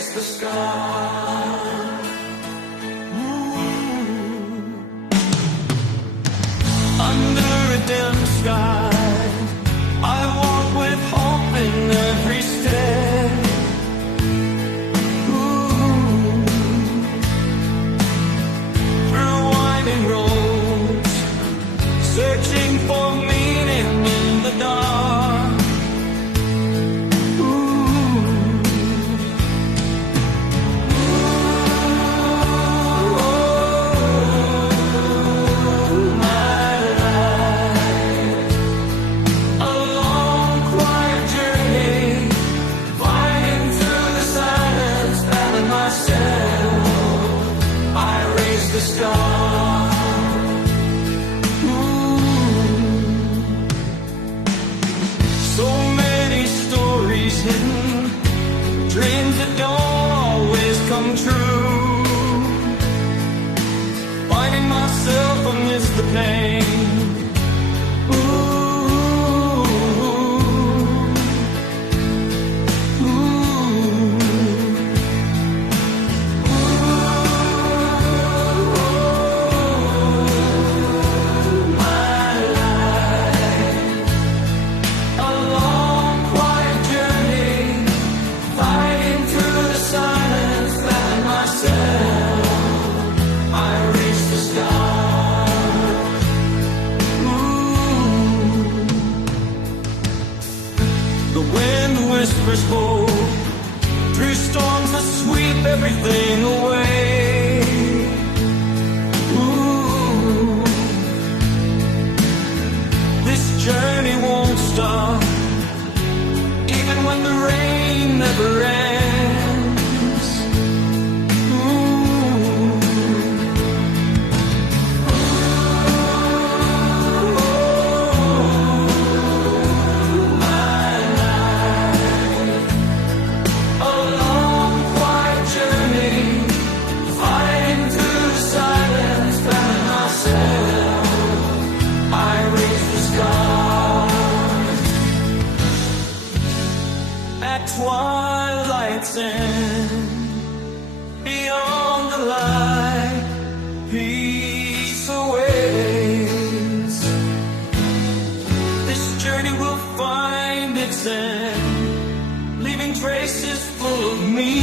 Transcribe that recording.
raise the sky. Under a dim sky, I walk with hope in every step. Through winding roads, searching for meaning in the dark. So many stories hidden, dreams that don't always come true. Finding myself amidst the pain. The wind whispers hope through storms that sweep everything away. Ooh. This journey won't stop, even when the rain never ends. At twilight's end, beyond the light, peace awaits. This journey will find its end, leaving traces full of me.